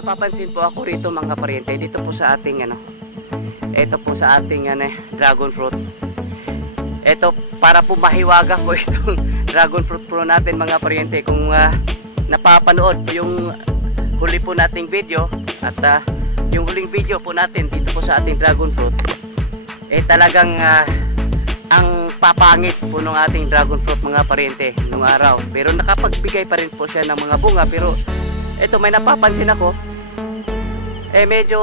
napapansin po ako rito mga pariente, dito po sa ating ito po sa ating dragon fruit. Ito para po mahiwaga po itong dragon fruit po natin mga pariente. Kung napapanood po yung huli po nating video at yung huling video po natin dito po sa ating dragon fruit, talagang ang papangit po ng ating dragon fruit mga pariente nung araw. Pero nakapagbigay pa rin po siya ng mga bunga. Pero ito may napapansin ako, medyo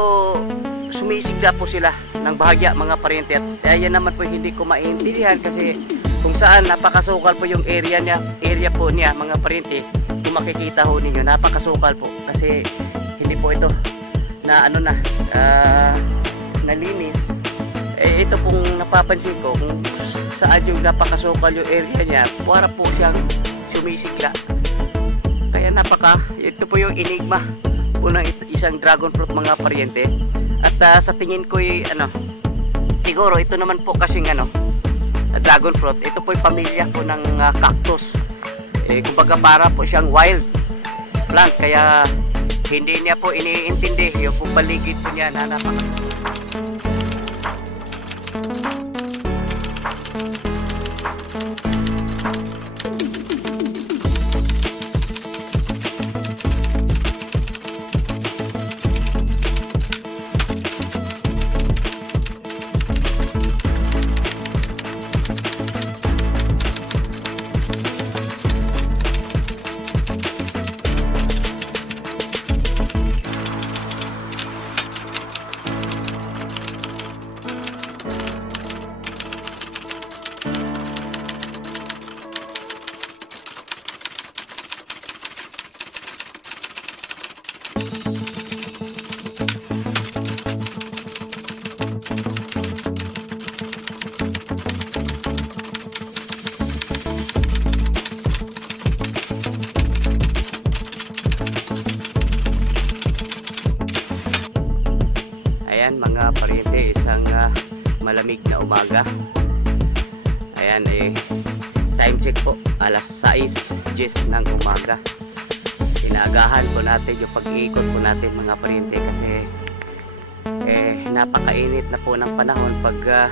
sumisigla po sila ng bahagya mga pariente. At yan naman po hindi ko maintindihan kasi kung saan napakasukal po yung area po niya mga pariente. Kung makikita ho ninyo, napakasukal po kasi hindi po ito na nalinis. Ito pong napapansin ko kung saan yung napakasukal yung area niya, para po siyang sumisigla. Kaya ito po yung enigma po ng isang dragon fruit mga pariente. At sa tingin ko siguro ito naman po kasing dragon fruit, ito po yung pamilya po ng cactus. Kumbaga para po siyang wild plant, kaya hindi niya po iniintindi yung po paligid po niya na mga pariente, isang malamig na umaga. Ayan, time check po, alas 6:10 ng umaga. Inagahan po natin yung pag-iikot po natin mga pariente kasi napakainit na po ng panahon pag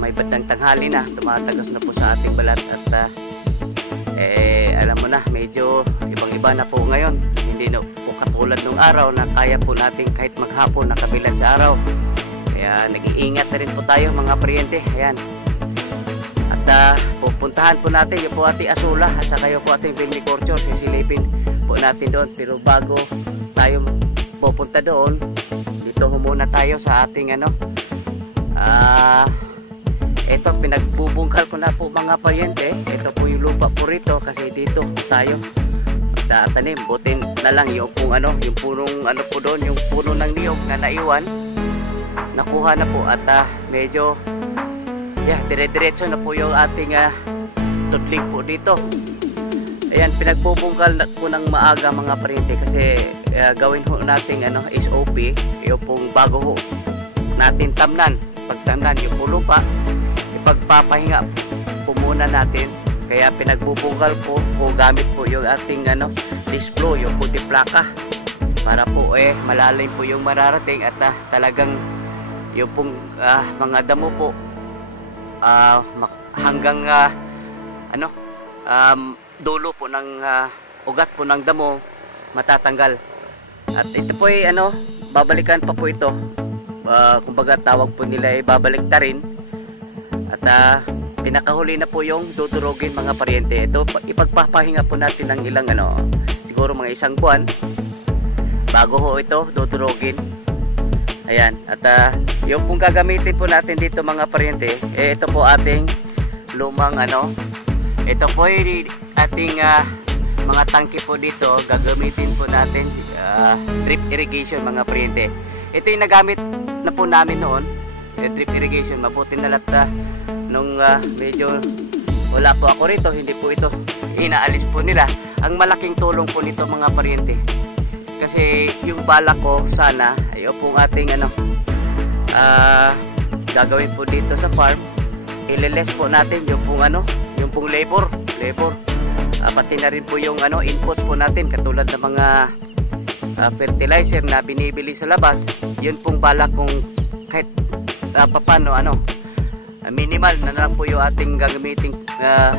may bandang tanghali na, tumatagas na po sa ating balat at alam mo na, medyo ibang-iba na po ngayon. Hindi na po katulad nung araw na kaya po natin kahit maghapon nakabilan sa araw. Kaya nag-iingat na rin po tayo mga pariente. Ayan. At pupuntahan po natin yung po ating Asula at saka yung po ating Viniculture. Sisilipin po natin doon. Pero bago tayo pupunta doon, dito muna tayo sa ating ito pinagbubungkal ko na po mga pariente. Ito po yung lupa po rito kasi dito tayo tanim. Butin na lang yung yung punong po doon, yung puno ng niyog na naiwan, nakuha na po at medyo dire-diretso na po yung ating tudling po dito. Ayan, pinagbubungkal na po ng maaga mga pariente kasi gawin ho natin SOP, yung pong bago ho natin tamnan, pagtamnan yung lupa, ipagpapahinga po muna natin. Kaya pinagbubungkal po gamit po yung ating display, yung puti plaka, para po malalim po yung mararating at talagang yung pong mga damo po hanggang dulo po ng ugat po ng damo matatanggal. At ito po babalikan pa po ito, kumbaga tawag po nila babalik ta rin. At pinakahuli na po yung dudurogin mga pariente. Ito ipagpapahinga po natin ng ilang siguro mga 1 buwan bago ho ito dudurogin. Ayan, at yung pong gagamitin po natin dito mga pariente, ito po ating lumang ito po ating mga tangke po dito. Gagamitin po natin drip irrigation mga pariente. Ito yung nagamit na po namin noon, drip irrigation. Mabuti na lahat nung medyo wala po ako rito, hindi po ito inaalis po nila. Ang malaking tulong po nito mga pariente, kasi yung balak ko sana ay pong ating gagawin po dito sa farm, ililes po natin yung pong yung pong labor. Pati na rin po yung input po natin, katulad ng mga fertilizer na binibili sa labas, yun pong balak kung kahit papano minimal na lang po yung ating gagamiting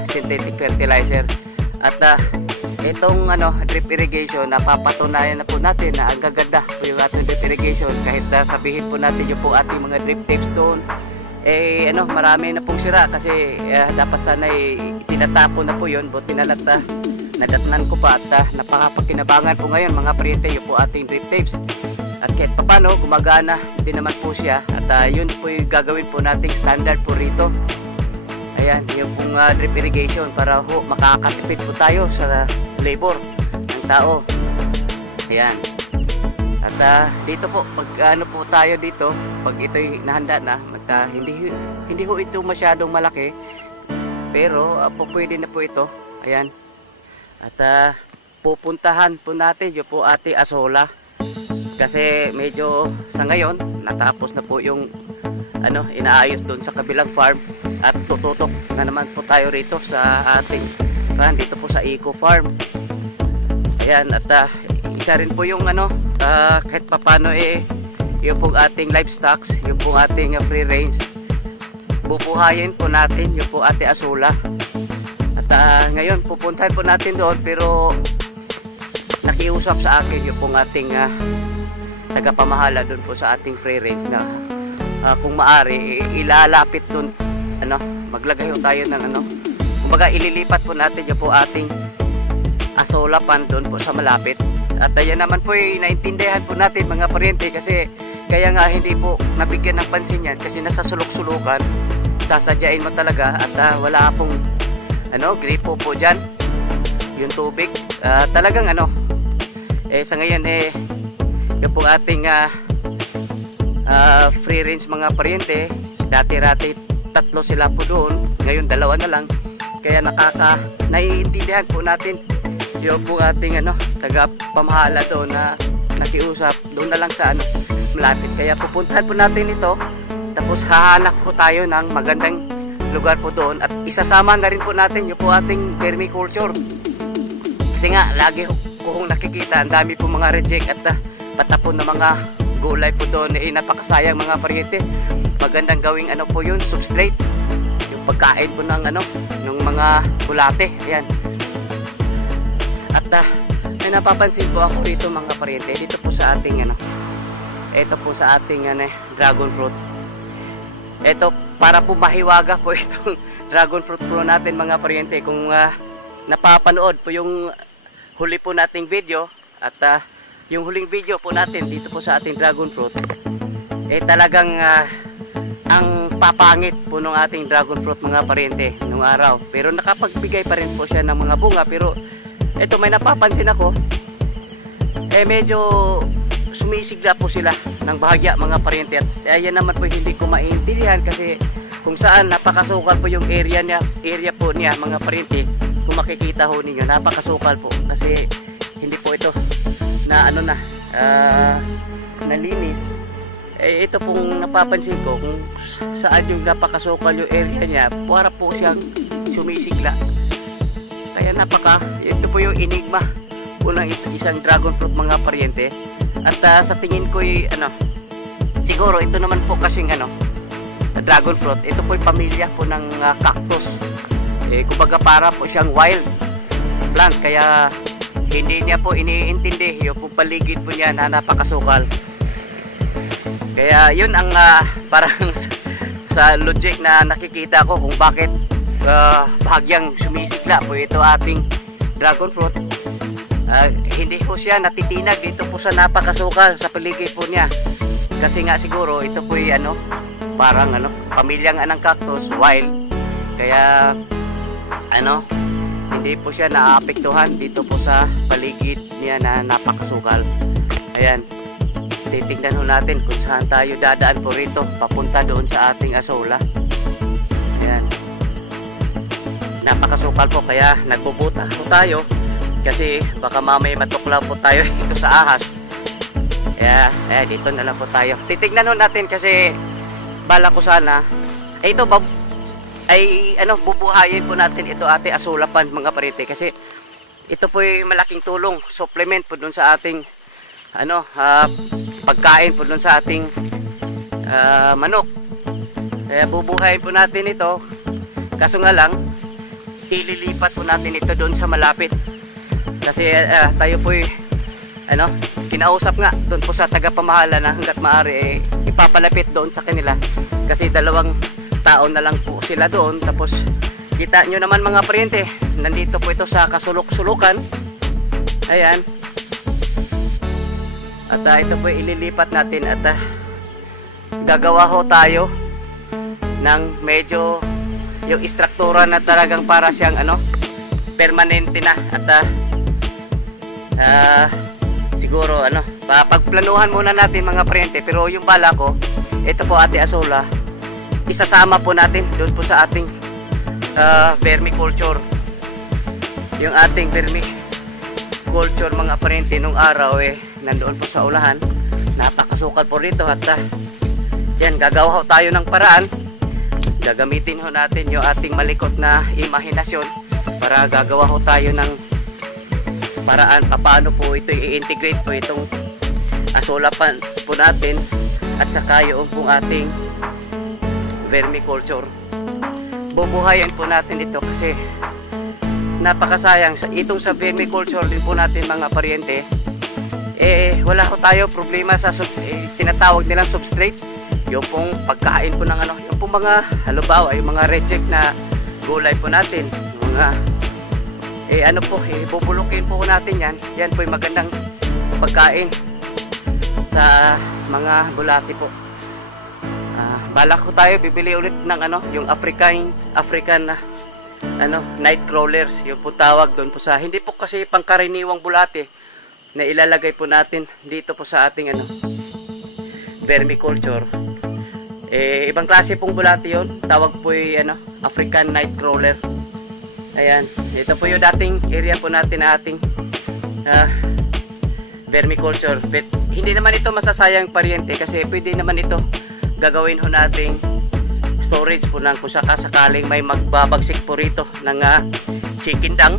synthetic fertilizer. At itong drip irrigation, napapatunayan na po natin na ang gaganda po yung ating drip irrigation. Kahit sabihin po natin yung po ating mga drip tapes doon, marami na pong sira kasi dapat sana tinatapon na po yun. Buti na lang nadatnan ko pa at napakapakinabangan po ngayon mga pariente yung po ating drip tapes. At kahit papano gumagana din naman po siya, at yun po yung gagawin po nating standard po rito. Ayan, yung pong drip irrigation para ho makakatipid po tayo sa labor ng tao. Ayan. At dito po pag po tayo dito, pag ito'y nahanda na, hindi ho ito masyadong malaki, pero pwede na po ito. Ayan. At pupuntahan po natin yung po ating asola. Kasi medyo sa ngayon natapos na po yung inaayos doon sa kabilang farm, at tututok na naman po tayo rito sa ating dito po sa Eco Farm. Ayan, at isa rin po yung kahit papano yung pong ating livestock, yung pong ating free range, bubuhayin po natin yung po ating asola. At ngayon pupuntahan po natin doon, pero nakiusap sa akin yung pong ating tagapamahala doon po sa ating free range na kung maari ilalapit doon, maglagay tayo ng kumbaga ililipat po natin yung po ating asola pan doon po sa malapit. At yan naman po naintindihan po natin mga pariente, kasi kaya nga hindi po nabigyan ng pansin yan, kasi nasa sulok-sulukan, sasadyain mo talaga, at wala pong gripo po dyan yung tubig. Talagang sa ngayon yung pong ating free range mga pariente, dati-rati 3 sila po doon, ngayon 2 na lang. Kaya naiintindihan po natin yung pong ating taga-pamahala doon na nakiusap doon na lang sa malapit. Kaya pupuntahan po natin ito, tapos hahanap po tayo ng magandang lugar po doon, at isasama na rin po natin yung po ating vermiculture. Kasi nga lagi kung nakikita ang dami po mga reject at patapon na mga gulay po doon, napakasayang mga pariente. Magandang gawing po yun, substrate, yung pagkain po ng ng mga bulate. Ayan. At may napapansin po ako dito mga pariente, dito po sa ating ito po sa ating dragon fruit. Ito para po mahiwaga po itong dragon fruit po natin mga pariente. Kung napapanood po yung huli po nating video, at yung huling video po natin dito po sa ating dragon fruit, talagang ang papangit po ng ating dragon fruit mga pariente nung araw, pero nakapagbigay pa rin po siya ng mga bunga. Pero ito may napapansin ako, medyo sumisigla po sila ng bahagya mga pariente. At ayan naman po hindi ko maintindihan, kasi kung saan napakasukal po yung area po niya mga pariente. Kung makikita ho ninyo, napakasukal po, kasi hindi po ito na nalinis. Ito pong napapansin ko, kung saan yung napakasukal yung area niya, para po siyang sumisigla. Kaya ito po yung enigma po ng isang dragon fruit mga pariente. At sa tingin ko siguro ito naman po kasing dragon fruit, ito po yung pamilya po ng cactus. Kumbaga para po siyang wild plant, kaya hindi niya po iniintindi yung paligid po niya na napakasukal. Kaya yun ang parang sa logic na nakikita ko kung bakit bahagyang sumisigla po ito ating dragon fruit. Hindi po siya natitinag dito po sa napakasukal sa paligid po niya, kasi nga siguro ito po ay parang pamilyang ng cactus, wild. Kaya hindi po siya naapektuhan dito po sa paligid niya na napakasukal. Ayan, titignan ho natin kung saan tayo dadaan po rito papunta doon sa ating asola. Ayan, napakasukal po, kaya nagbubuta po tayo, kasi baka mamay matuklaw po tayo dito sa ahas. Kaya dito na lang po tayo. Titignan ho natin, kasi bala ko sana ito bubuhayin po natin ito ating asulapan mga pariente, kasi ito po ay malaking tulong, supplement po dun sa ating ano, pagkain po doon sa ating manok. Kaya bubuhayin po natin ito. Kaso nga lang, ililipat po natin ito doon sa malapit. Kasi tayo po ano, kinausap nga doon po sa tagapamahala na hanggat maaari ipapalapit doon sa kanila. Kasi 2 tao na lang po sila doon. Tapos kita nyo naman mga paryente, nandito po ito sa kasulok-sulukan. Ayan. At ito po ililipat natin at gagawa ho tayo ng medyo yung istruktura na talagang para siyang ano, permanente na. At siguro ano, pagplanuhan muna natin mga paryente. Pero yung bala ko, ito po Ate Asola, isasama po natin doon po sa ating vermiculture. Yung ating vermiculture mga paryente nung araw nandoon po sa ulahan. Napakasukal po rito at yan, gagawa ho tayo ng paraan. Gagamitin ho natin yung ating malikot na imahinasyon para gagawa ho tayo ng paraan paano po ito i-integrate po itong asolapan po natin at saka yung pong ating vermiculture. Bubuhayin po natin ito kasi napakasayang. Itong sa vermiculture din po natin mga paryente, wala ko tayo problema sa tinatawag nilang substrate. Yung pong pagkain po ng ano, yung pong mga halimbawa, yung mga reject na gulay po natin, mga ano po, bubulukin po natin yan. Yan po yung magandang pagkain sa mga bulati po. Balak ko tayo bibili ulit ng ano, yung African ano, night crawlers, yung po tawag doon po sa, hindi po kasi pangkaraniwang bulati na ilalagay po natin dito po sa ating ano, vermiculture. Ibang klase pong bulati yun, tawag po yung ano, African night crawler. Ayan, ito po yung dating area po natin na ating vermiculture. But hindi naman ito masasayang paryente kasi pwede naman ito gagawin ho nating storage po ng kung sakasakaling may magbabagsik po rito ng chicken dung.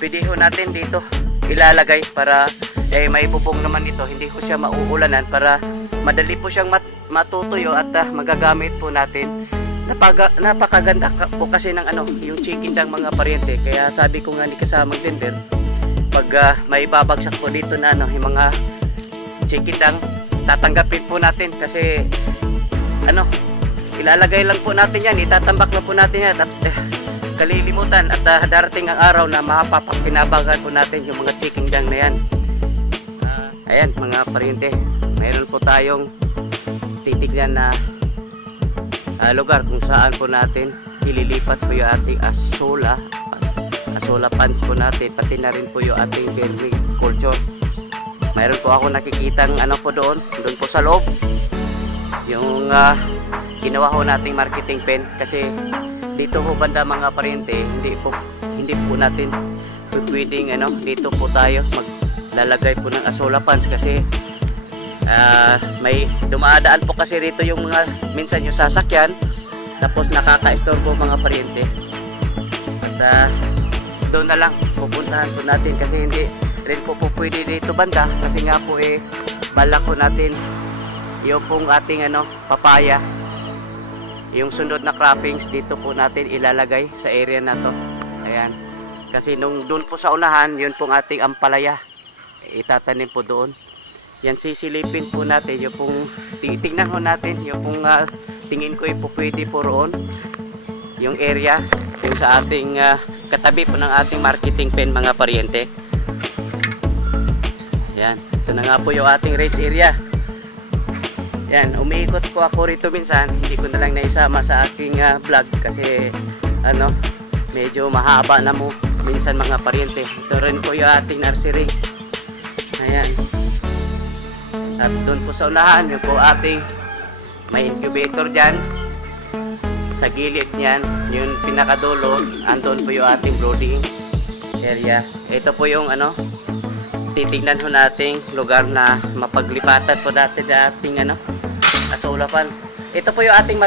Pwede ho natin dito ilalagay para may bubong naman ito, hindi ko siya mauulanan, para madali po siyang matutuyo at magagamit po natin. Napakaganda po kasi ng ano, yung chicken dung mga paryente. Kaya sabi ko nga ni kasamang tender, pag may babagsak po dito na ano, yung mga chicken dung, tatanggapin po natin kasi ano, ilalagay lang po natin yan, itatambak na po natin yan at kalilimutan at darating ang araw na mapapakinabagan po natin yung mga chicken dung na yan. Ayan mga paryente, mayroon po tayong titignan na lugar kung saan po natin ililipat po yung ating asola pans po natin, pati na rin po yung ating vermiculture. Mayroon po ako nakikitang ano po doon po sa loob, yung ginawa ho nating marketing pen. Kasi dito ho banda mga paryente, hindi po natin pwedeng ano, dito po tayo maglalagay po ng asola pans kasi may dumadaan po kasi rito yung mga minsan yung sasakyan, tapos nakaka-istorbo mga paryente. At doon na lang pupuntahan po natin kasi hindi rin po pwede dito banda kasi nga po balak po natin yung pong ating ano, papaya, yung sunod na croppings dito po natin ilalagay sa area na to. Ayan, kasi nung doon po sa unahan, yun pong ating ampalaya, itatanim po doon. Yan, sisilipin po natin yung pong titingnan ho natin yung pong tingin ko po pwede po roon yung area yung sa ating katabi po ng ating marketing pen mga paryente. Yan, ito na nga po yung ating range area. Yan, umiikot po ako rito minsan, hindi ko na lang naisama sa aking vlog kasi ano, medyo mahaba na mo minsan mga paryente. Ito rin po yung ating nursery. Ayan. At doon po sa unahan, yun po ating may incubator dyan. Sa gilid niyan, yung pinakadulo, andun po yung ating brooding area. Ito po yung ano, titignan ho nating lugar na mapaglipatan po natin sa ating ano, asolapan. Ito po yung ating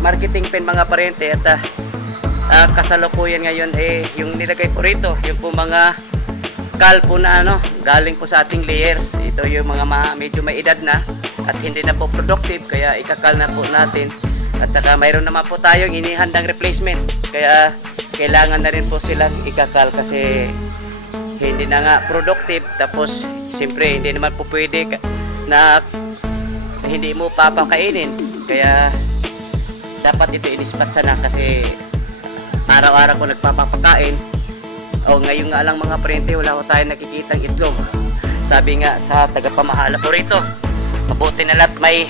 marketing pen mga paryente. At kasalukuyan ngayon yung nilagay po rito, yung po mga kal po na ano, galing po sa ating layers. Ito yung mga medyo may edad na at hindi na po productive, kaya ikakal na po natin. At saka mayroon naman po tayong inihandang replacement, kaya kailangan na rin po silang ikakal kasi hindi na nga productive. Tapos siyempre hindi naman po pwede na hindi mo papakainin, kaya dapat ito inispat sana kasi araw-araw ko nagpapapakain. O ngayon nga lang mga parente, wala ko tayong nakikitang itlog. Sabi nga sa tagapamahala po rito, mabuti na lahat may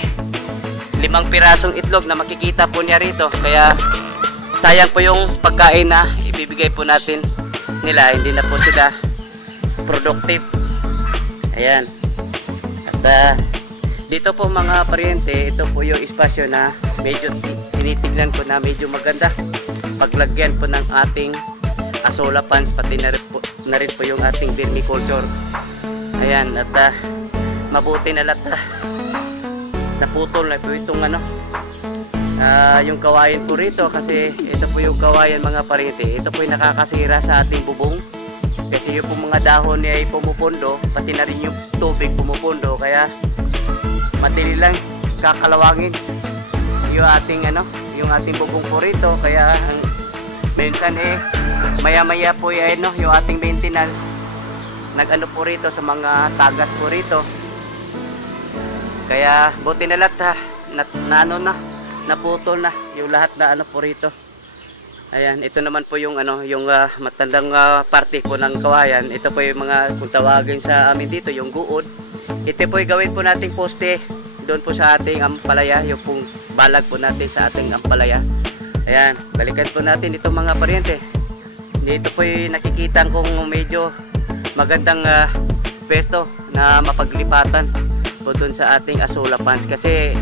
5 pirasong itlog na makikita po niya rito. Kaya sayang po yung pagkain na ibibigay po natin nila, hindi na po sila productive. Ayan. At dito po mga parente, ito po yung espasyo na medyo tinitignan ko na medyo maganda. Paglagyan po ng ating asola pans, pati na rin po yung ating vermiculture. Ayan, at mabuti na lahat naputol na po itong ano, yung kawayan po rito, kasi ito po yung kawayan mga parente. Ito po yung nakakasira sa ating bubong kasi yung po mga dahon niya ay pumupundo, pati na rin yung tubig pumupundo, kaya madali lang kakalawangin yung ating ano, yung ating bubong po rito. Kaya minsan maya-maya po no, yung ating maintenance nag-ano po rito sa mga tagas po rito. Kaya buti na lahat naputol na yung lahat na ano po rito. Ayan, ito naman po yung ano, yung matandang parte po ng kawayan. Ito po yung mga, kung tawagin sa amin dito, yung guod. Ito po yung gawin po nating poste doon po sa ating ampalaya, yung pong balag po natin sa ating ampalaya. Ayan, balikan po natin itong mga paryente. Dito po yung nakikita kong medyo magandang pwesto na mapaglipatan po doon sa ating asola pans. Kasi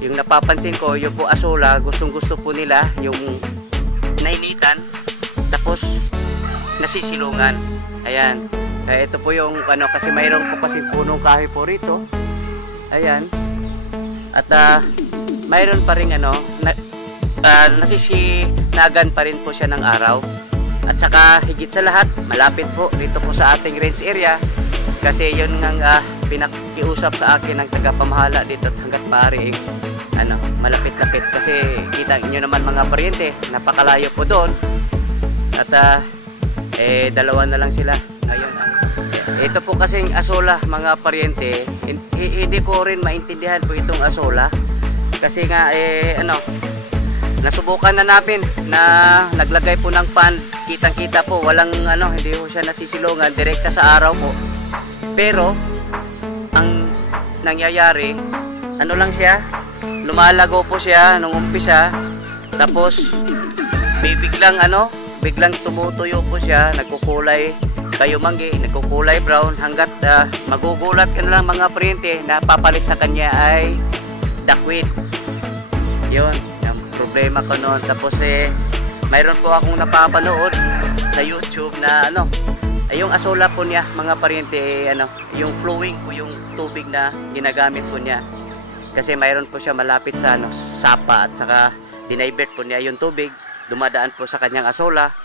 yung napapansin ko, yung po asola, gustong gusto po nila yung nainitan tapos nasisilungan. Ayan, kaya ito po yung ano, kasi mayroon po kasi punong kahoy po rito. Ayan, at mayroon pa rin ano, nasisinagan pa rin po siya ng araw. At saka higit sa lahat, malapit po dito po sa ating range area, kasi yun nga pinakiusap sa akin ng tagapamahala dito hanggat maaari ano, malapit-lapit, kasi kita niyo naman mga paryente, napakalayo po doon. At dalawa na lang sila ngayon. Ito po kasing asola mga paryente, hindi ko rin maintindihan po itong asola kasi nga ano, nasubukan na namin na naglagay po ng pan, kitang-kita po walang ano, hindi po siya nasisilungan direkta sa araw po. Pero ang nangyayari, ano lang siya, lumalago po siya nung umpisa, tapos biglang ano, biglang tumutuyo po siya, nagkukulay kayo manggi, nagkukulay brown, hanggat magugulat ka na lang mga paryente na papalit sa kanya ay duckweed. Yun yung problema ko noon. Tapos mayroon po akong napapanood sa YouTube na ano, yung asola po niya mga paryente, ano, yung flowing po yung tubig na ginagamit po niya, kasi mayroon po siya malapit sa ano, sapa, at saka dinivert po niya yung tubig, dumadaan po sa kanyang asola.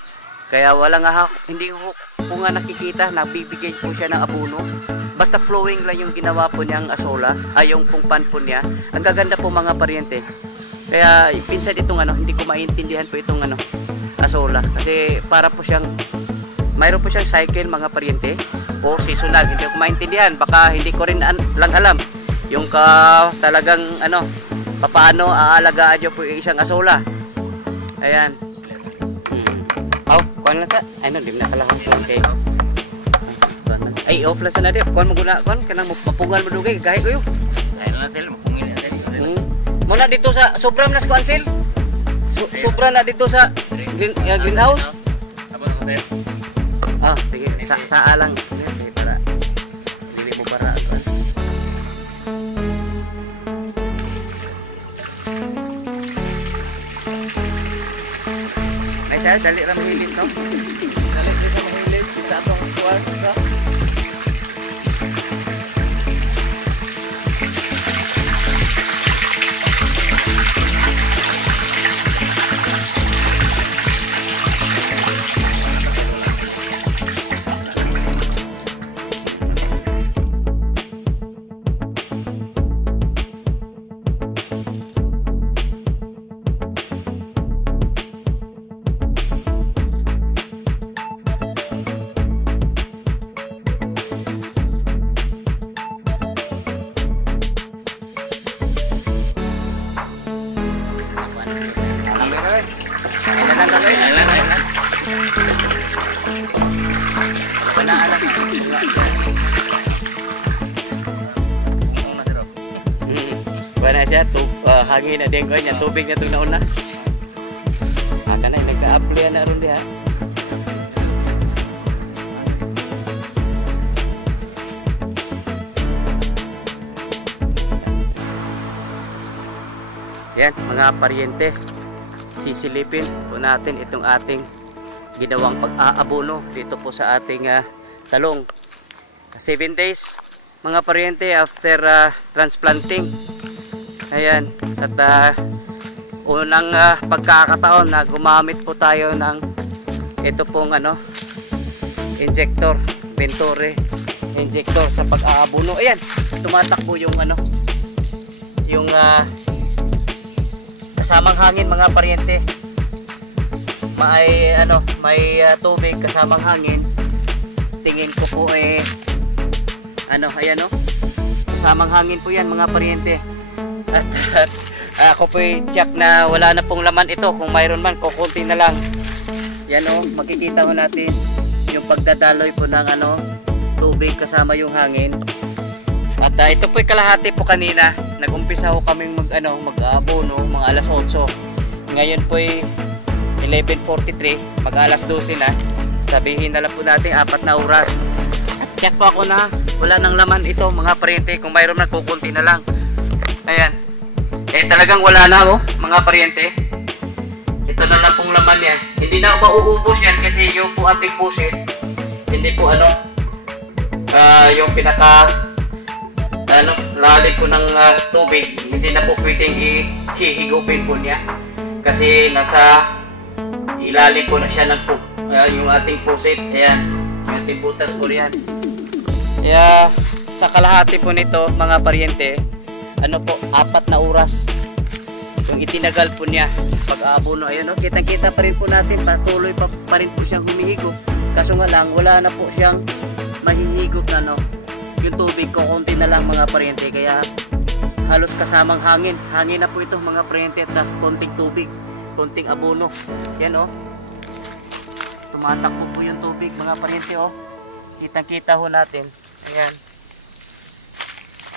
Kaya wala nga, hindi ko nga nakikita na bibigay po siya ng abono, basta flowing lang yung ginawa po niyang asola, ay yung pumpan po niya. Ang gaganda po mga paryente. Kaya pinsan itong ano, hindi ko maintindihan po itong ano, asola, kasi para po siyang, mayroon po siyang cycle mga paryente o seasonal. Hindi ko maintindihan, baka hindi ko rin lang alam yung talagang ano, paano aalagaan nyo po yung isang asola. Ayan. Oh, kuan lang sa, ay no, di na kalahat. Okay. Ay, off lang sa na di. Kuan mo guna, kuan kanang mapungan mo dugay, gahi ko yo. Ay na sel, mapungin na sel. Muna dito sa sobrang nas kuan sel. Sobra na dito sa greenhouse. Apa na sel? Ah, sige, sa alang para dili mo para. Ay sa dali ra mahilin to. Dali dito mahilin sa atong kwarto sa. siya, hangin na din ko niya, tubig na itong nauna. Aka na, nagka-apply na rin diha. Yan, mga paryente, sisilipin po natin itong ating ginawang pag-aabono dito po sa ating talong. 7 days mga paryente after transplanting. Ayan, at unang pagkakataon na gumamit po tayo ng ito pong injector, Venturi injector sa pag-aabono. Ayan, tumatakbo yung yung kasamang hangin mga paryente. May tubig kasamang hangin. Tingin ko po ayan kasamang hangin po yan mga paryente. At ako po check na wala na pong laman ito. Kung mayroon man, kukunti na lang. Yan makikita ho natin yung pagdadaloy po ng tubig kasama yung hangin. At ito po kalahati po kanina. Nag-umpisa ho kaming mag-aabono mga alas 8. Ngayon po 11:43, mag alas 12 na. Sabihin na lang po natin 4 na oras. At check po ako na wala nang laman ito mga paryente. Kung mayroon na, kukunti na lang. Ayan. Talagang wala na mga paryente. Ito na lang pong laman yan. Hindi na mauubos yan kasi yung po ating pusit, hindi po yung pinaka lalim po ng tubig, hindi na po pwedeng ihigupin po niya kasi nasa ilalim po na siya ng yung ating pusit. Ayan, yung ating butas po yan. Kaya sa kalahati po nito mga paryente, 4 na oras yung itinagal po niya pag-aabono. Ayan kitang kita pa rin po natin, patuloy pa rin po siyang humihigop. Kaso nga lang wala na po siyang mahihigop na yung tubig, kukunti na lang mga paryente. Kaya halos kasamang hangin na po ito mga paryente, at konting tubig, konting abono. Yan tumatakbo po yung tubig mga paryente. Kitang kita ho natin. Ayan.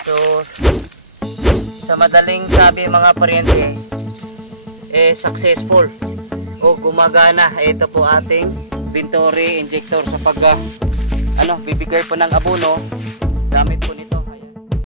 So sa madaling sabi mga paryente, successful gumagana ito po ating Venturi injector sa bibigay po ng abono